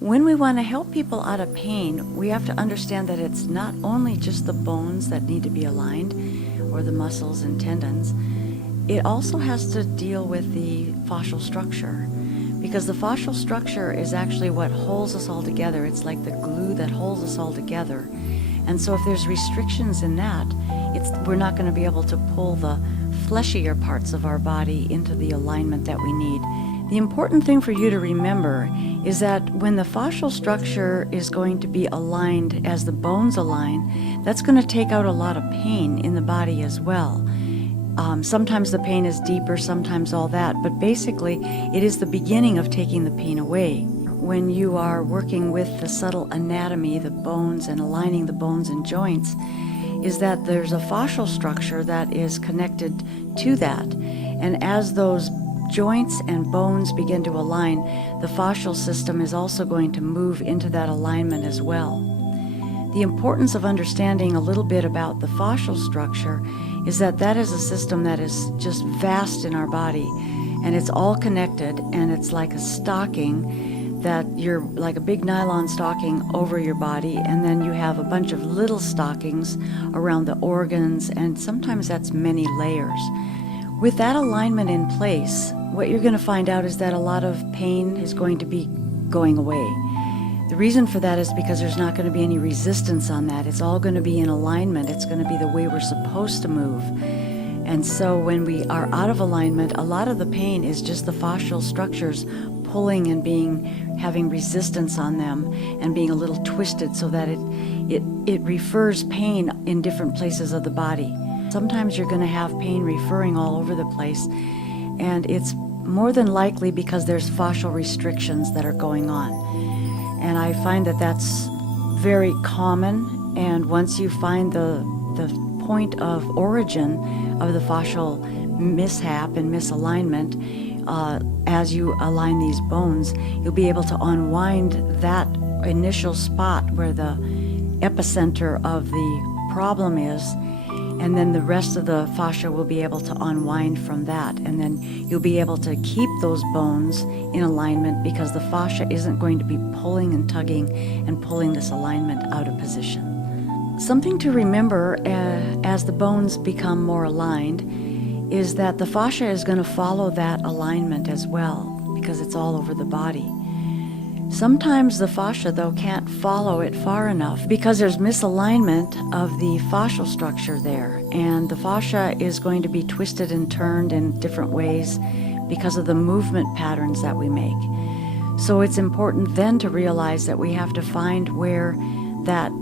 When we want to help people out of pain, we have to understand that it's not only just the bones that need to be aligned, or the muscles and tendons. It also has to deal with the fascial structure, because the fascial structure is actually what holds us all together. It's like the glue that holds us all together. And so if there's restrictions in that, we're not going to be able to pull the fleshier parts of our body into the alignment that we need. The important thing for you to remember is that when the fascial structure is going to be aligned as the bones align, that's going to take out a lot of pain in the body as well. Sometimes the pain is deeper, sometimes all that, but basically it is the beginning of taking the pain away. When you are working with the subtle anatomy, the bones, and aligning the bones and joints, is that there's a fascial structure that is connected to that. And as those joints and bones begin to align, the fascial system is also going to move into that alignment as well. The importance of understanding a little bit about the fascial structure is that that is a system that is just vast in our body, and it's all connected, and it's like a stocking that you're like a big nylon stocking over your body, and then you have a bunch of little stockings around the organs, and sometimes that's many layers. With that alignment in place, what you're going to find out is that a lot of pain is going to be going away. The reason for that is because there's not going to be any resistance on that. It's all going to be in alignment. It's going to be the way we're supposed to move. And so when we are out of alignment, a lot of the pain is just the fascial structures pulling and having resistance on them and being a little twisted, so that it refers pain in different places of the body. Sometimes you're going to have pain referring all over the place, and it's more than likely because there's fascial restrictions that are going on. And I find that that's very common, and once you find the point of origin of the fascial mishap and misalignment, as you align these bones, you'll be able to unwind that initial spot where the epicenter of the problem is, and then the rest of the fascia will be able to unwind from that, and then you'll be able to keep those bones in alignment, because the fascia isn't going to be pulling and tugging and pulling this alignment out of position. Something to remember as the bones become more aligned is that the fascia is going to follow that alignment as well, because it's all over the body. Sometimes the fascia, though, can't follow it far enough because there's misalignment of the fascial structure there, and the fascia is going to be twisted and turned in different ways because of the movement patterns that we make. So it's important then to realize that we have to find where that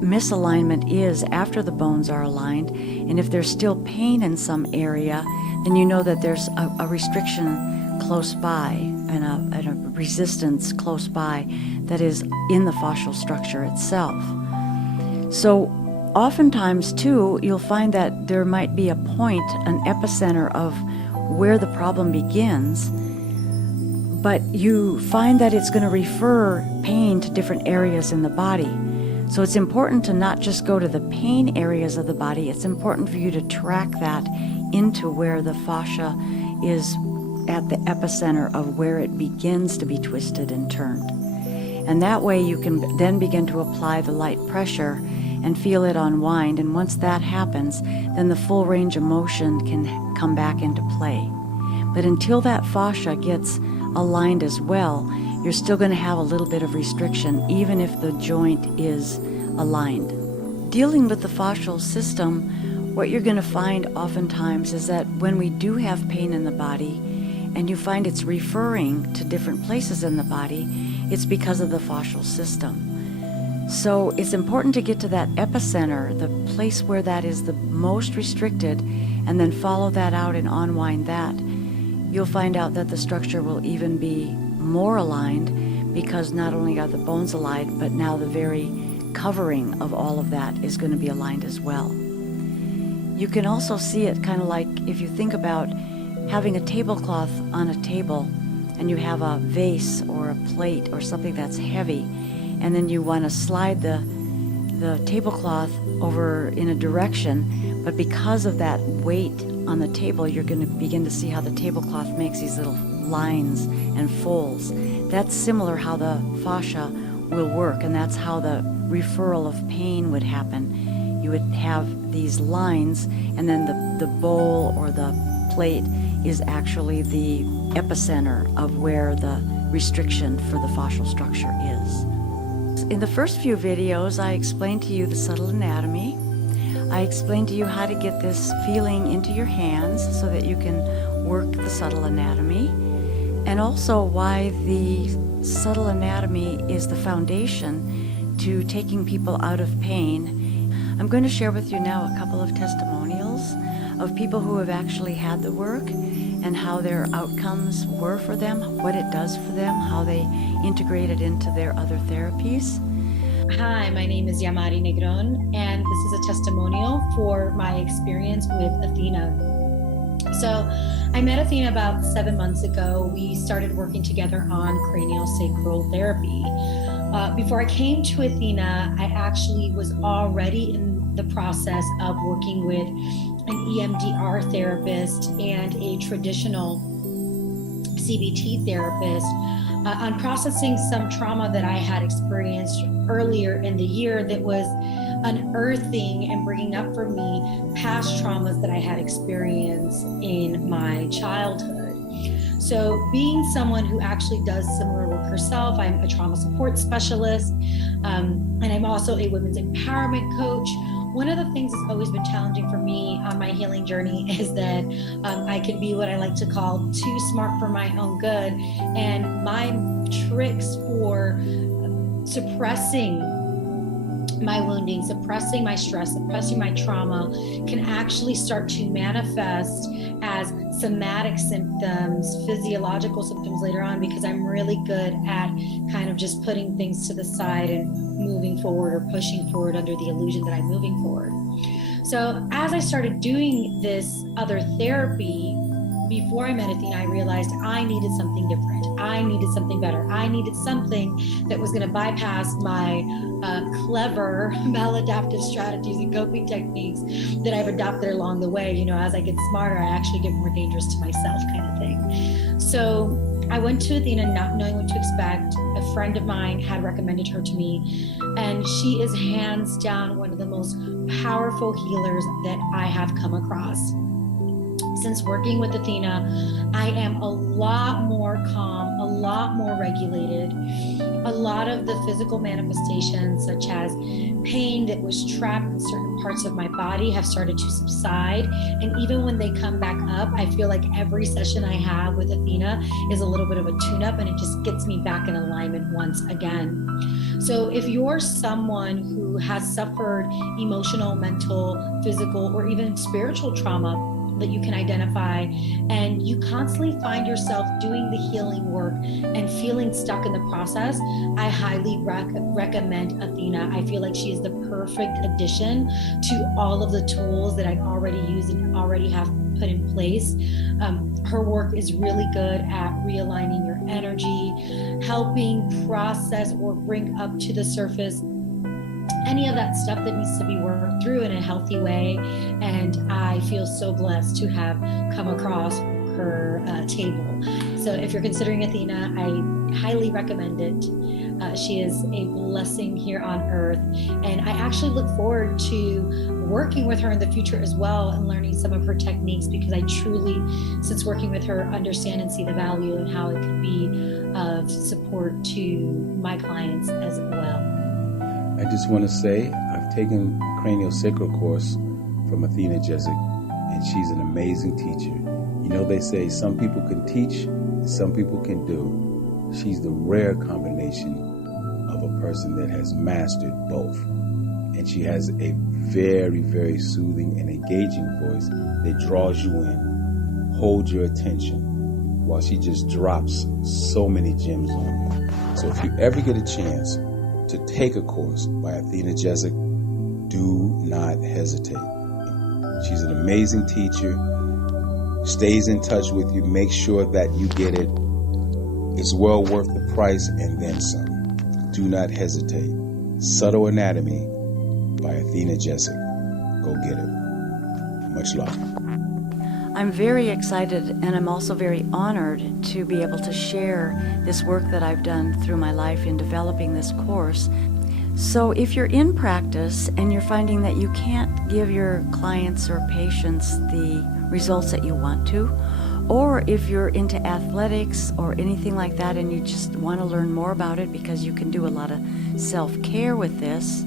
misalignment is after the bones are aligned, and if there's still pain in some area, then you know that there's a restriction close by and a resistance close by that is in the fascial structure itself. So oftentimes too, you'll find that there might be a point, an epicenter of where the problem begins, but you find that it's going to refer pain to different areas in the body. So it's important to not just go to the pain areas of the body. It's important for you to track that into where the fascia is at the epicenter of where it begins to be twisted and turned. And that way you can then begin to apply the light pressure and feel it unwind. And once that happens, then the full range of motion can come back into play. But until that fascia gets aligned as well, you're still going to have a little bit of restriction, even if the joint is aligned. Dealing with the fascial system, what you're going to find oftentimes is that when we do have pain in the body, and you find it's referring to different places in the body, it's because of the fascial system. So it's important to get to that epicenter, the place where that is the most restricted, and then follow that out and unwind that. You'll find out that the structure will even be more aligned, because not only are the bones aligned, but now the very covering of all of that is going to be aligned as well. You can also see it kind of like if you think about having a tablecloth on a table, and you have a vase or a plate or something that's heavy, and then you want to slide the tablecloth over in a direction, but because of that weight on the table, you're going to begin to see how the tablecloth makes these little lines and folds. that's similar how the fascia will work, and that's how the referral of pain would happen. You would have these lines, and then the bowl or the plate is actually the epicenter of where the restriction for the fascial structure is. In the first few videos, I explained to you the subtle anatomy. I explained to you how to get this feeling into your hands so that you can work the subtle anatomy, and also why the subtle anatomy is the foundation to taking people out of pain. I'm going to share with you now a couple of testimonials of people who have actually had the work and how their outcomes were for them, what it does for them, how they integrate it into their other therapies. Hi, my name is Yamari Negron, and this is a testimonial for my experience with Athena. So I met Athena about 7 months ago. We started working together on craniosacral therapy. Before I came to Athena, I actually was already in the process of working with an EMDR therapist and a traditional CBT therapist on processing some trauma that I had experienced earlier in the year that was unearthing and bringing up for me past traumas that I had experienced in my childhood. So being someone who actually does similar work herself, I'm a trauma support specialist, and I'm also a women's empowerment coach. One of the things that's always been challenging for me on my healing journey is that I can be what I like to call too smart for my own good. And my tricks for suppressing my wounding, suppressing my stress, suppressing my trauma can actually start to manifest as somatic symptoms, physiological symptoms later on, because I'm really good at kind of just putting things to the side and moving forward or pushing forward under the illusion that I'm moving forward. So as I started doing this other therapy, before I met Athena, I realized I needed something different. I needed something better. I needed something that was going to bypass my clever maladaptive strategies and coping techniques that I've adopted along the way. You know, as I get smarter, I actually get more dangerous to myself, kind of thing. So I went to Athena not knowing what to expect. A friend of mine had recommended her to me, and she is hands down one of the most powerful healers that I have come across. Since working with Athena, I am a lot more calm, a lot more regulated. A lot of the physical manifestations, such as pain that was trapped in certain parts of my body, have started to subside. And even when they come back up, I feel like every session I have with Athena is a little bit of a tune-up, and it just gets me back in alignment once again. So if you're someone who has suffered emotional, mental, physical, or even spiritual trauma that you can identify, and you constantly find yourself doing the healing work and feeling stuck in the process, I highly recommend Athena. I feel like she is the perfect addition to all of the tools that I've already used and already have put in place. Her work is really good at realigning your energy, helping process or bring up to the surface any of that stuff that needs to be worked through in a healthy way. And I feel so blessed to have come across her table. So if you're considering Athena, I highly recommend it. She is a blessing here on earth. And I actually look forward to working with her in the future as well and learning some of her techniques, because I truly, since working with her, understand and see the value and how it could be of support to my clients as well. I just want to say I've taken craniosacral course from Athena Jezik, and she's an amazing teacher. You know, they say some people can teach, some people can do. She's the rare combination of a person that has mastered both. And she has a very, very soothing and engaging voice that draws you in, holds your attention, while she just drops so many gems on you. So if you ever get a chance to take a course by Athena Jezik, do not hesitate. She's an amazing teacher, stays in touch with you, make sure that you get it. It's well worth the price and then some. Do not hesitate. Subtle Anatomy by Athena Jezik. Go get it. Much love. I'm very excited, and I'm also very honored to be able to share this work that I've done through my life in developing this course. So if you're in practice and you're finding that you can't give your clients or patients the results that you want to, or if you're into athletics or anything like that and you just want to learn more about it because you can do a lot of self-care with this,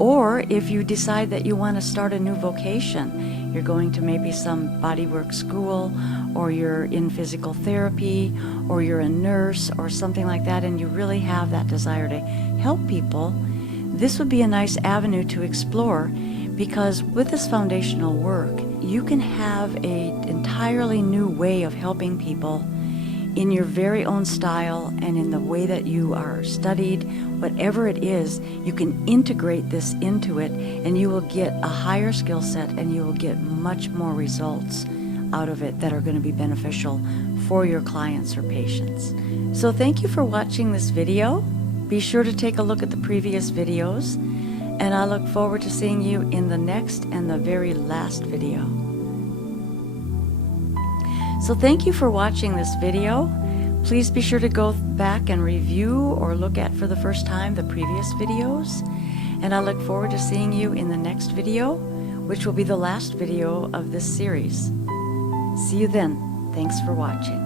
or if you decide that you want to start a new vocation, you're going to maybe some bodywork school, or you're in physical therapy, or you're a nurse or something like that, and you really have that desire to help people, this would be a nice avenue to explore, because with this foundational work, you can have an entirely new way of helping people in your very own style and in the way that you are studied. Whatever it is, you can integrate this into it, and you will get a higher skill set, and you will get much more results out of it that are going to be beneficial for your clients or patients. So thank you for watching this video. Be sure to take a look at the previous videos, and I look forward to seeing you in the next and the very last video. So thank you for watching this video. Please be sure to go back and review or look at for the first time the previous videos. And I look forward to seeing you in the next video, which will be the last video of this series. See you then. Thanks for watching.